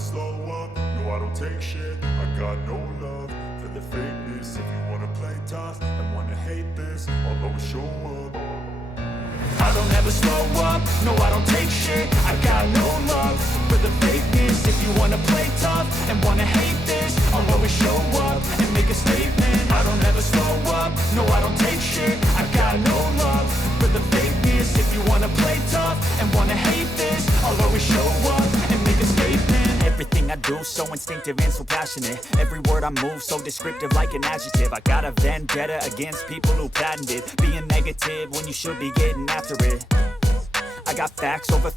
slow up, no I don't take shit. I got no love for the fakeness. If you wanna play tough and wanna hate this, I'll always show up. I don't ever slow up, no I don't take shit. I got no love for the fakeness. If you wanna play tough and wanna hate this, I'll always show up and make a statement. I don't ever slow up, no I don't take shit. I got no love for the fakeness. If you wanna play tough and wanna hate this, I'll always show up and make a statement. Everything I do so instinctive and so passionate. Every word I move so descriptive like an adjective. I got a vendetta against people who patented being negative when you should be getting after it. I got facts over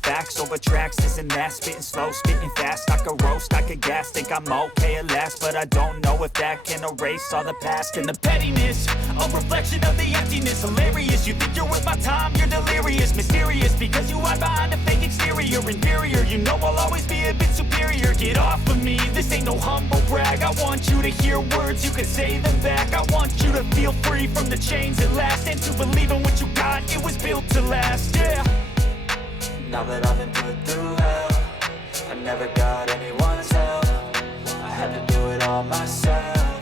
tracks, this and that. Spitting slow, spitting fast. I could roast, I could gas. Think I'm okay at last, but I don't know if that can erase all the past. And the pettiness, a reflection of the emptiness. Hilarious, you think you're worth my time, you're delirious. Mysterious, because you hide behind a fake exterior. Inferior, you know I'll always be a bit superior. Get off of me, this ain't no humble brag. I want you to hear words, you can say them back. I want you to feel free from the chains at last, and to believe in what you got, it was built to last, yeah. Now that I've been put through hell, I never got anyone's help. I had to do it all myself.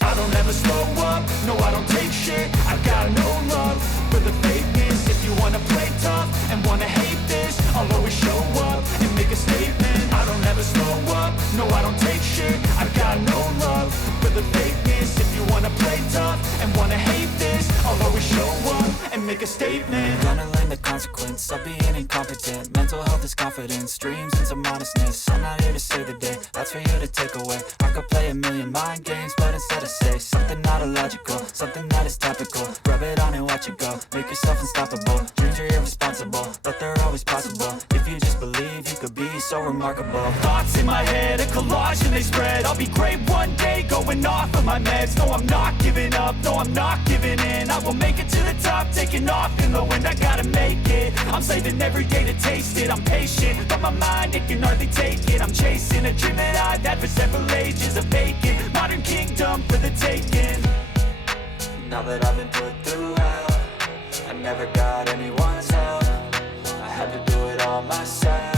I don't ever slow up, no I don't take shit. I got no love for the fakeness. If you wanna play tough and wanna hate this, I'll always show up and make a statement. I don't ever slow up, no I don't take shit. I got no love for the fakeness. If you wanna play tough and wanna hate this, I'll always show up and make a statement. Gonna learn the consequence of being incompetent. Mental health is confidence, dreams and some honestness. I'm not here to save the day, that's for you to take away. I could play a million mind games, but instead I say something not illogical, something that is topical. Rub it on and watch it go, make yourself unstoppable. Dreams are irresponsible, but they're always possible. If you just believe, you could be so remarkable. Thoughts in my head, a collage and they spread. I'll be great one day, going off of my meds. No, I'm not giving up, no, I'm not giving in. I will make it to the top, taking off in the wind. I gotta make it, I'm saving every day to taste it. I'm patient, but my mind, it can hardly take it. I'm chasing a dream that I've had for several ages. A vacant, modern kingdom for the taking. Now that I've been put through hell, I never got anyone's help. I had to do it all myself.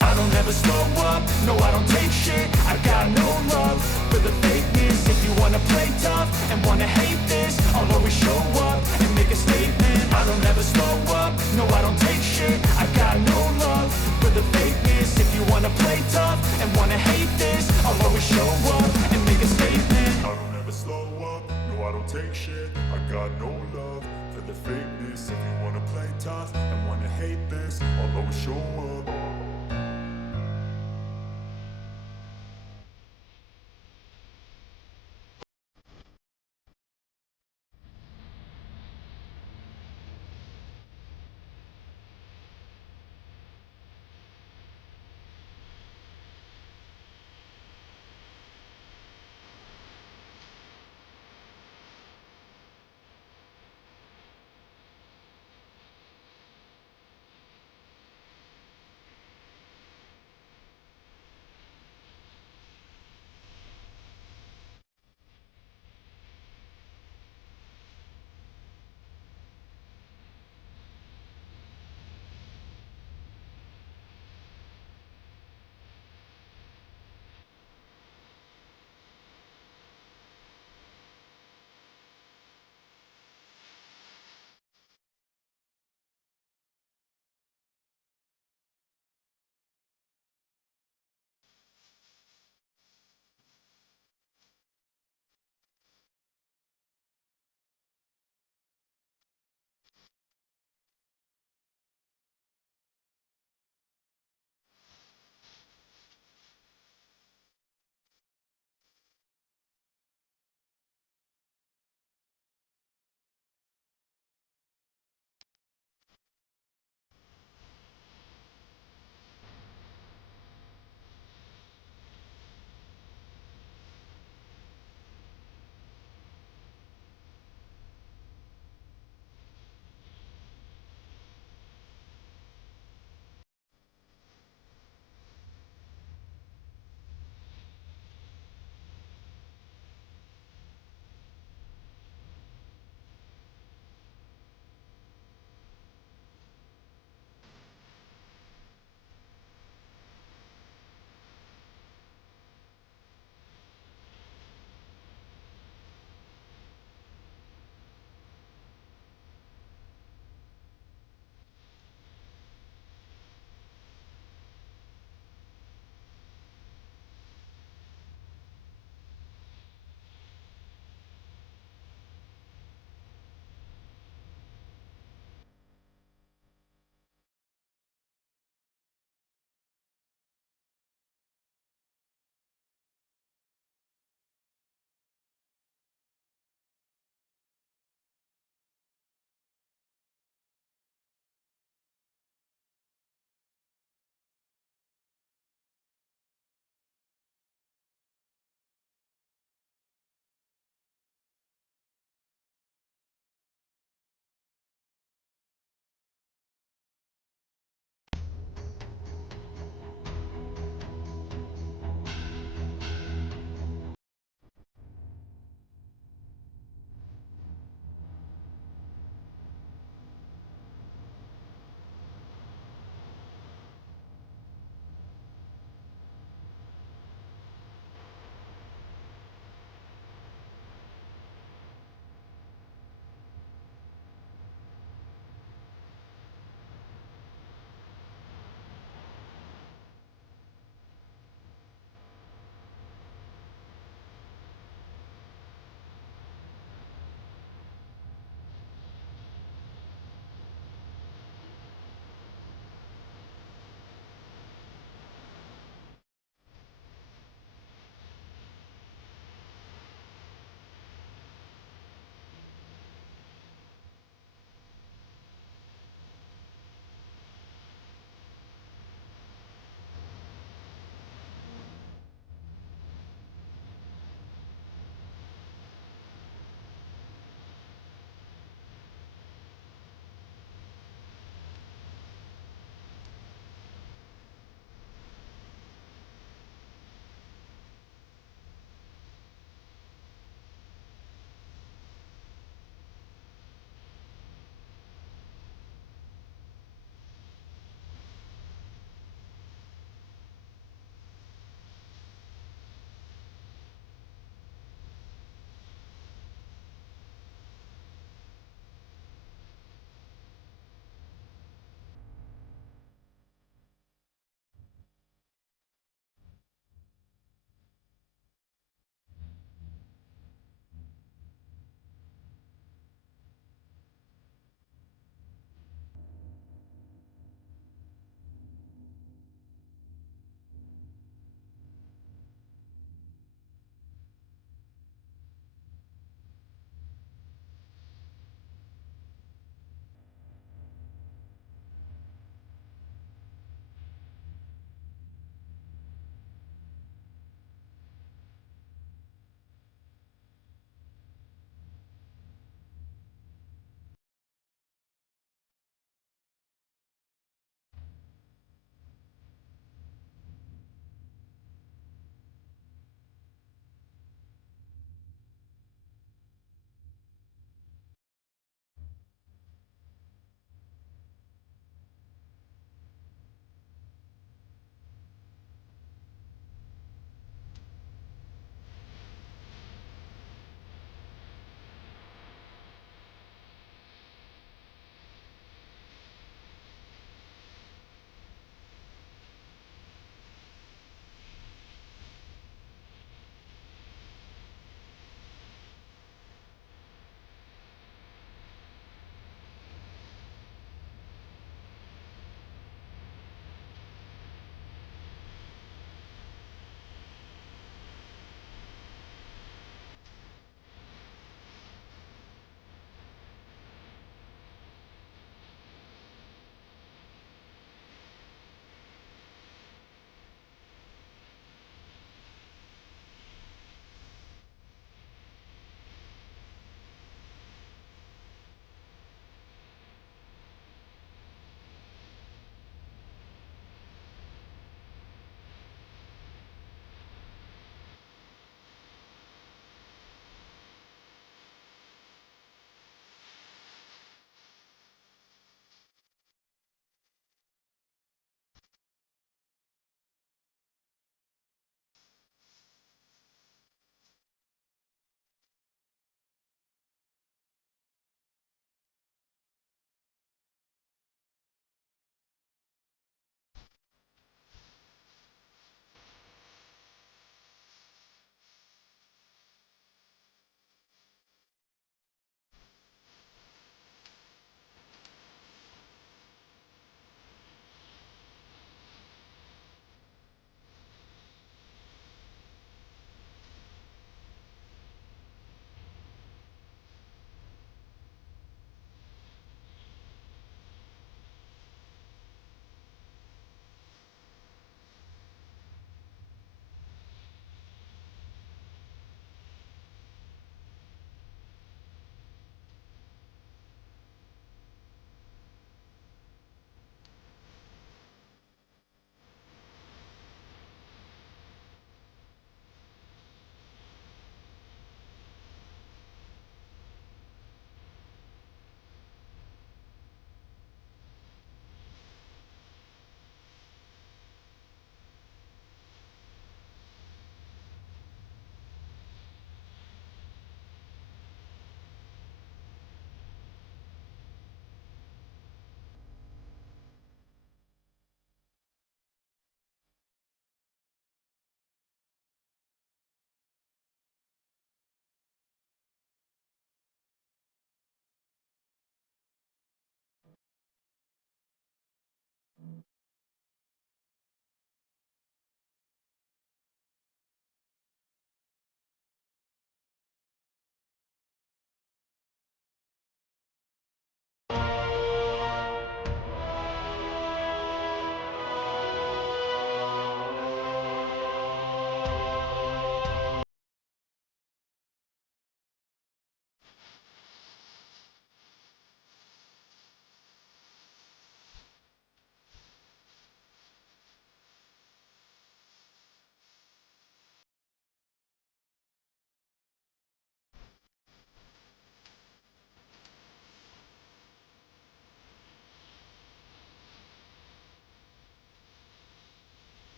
I don't ever slow up, no I don't take shit. I got no love for the fakeness. If you wanna play tough and wanna hate this, I'll always show up and make a statement. I don't ever slow up, no I don't take shit. I got no love for the fakeness. If you wanna play tough and wanna hate this, I'll always show up and make a statement. I don't ever slow up, no I don't take shit. I got no love for the fakeness. If you wanna play tough and wanna hate this, I'll always show up.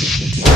it.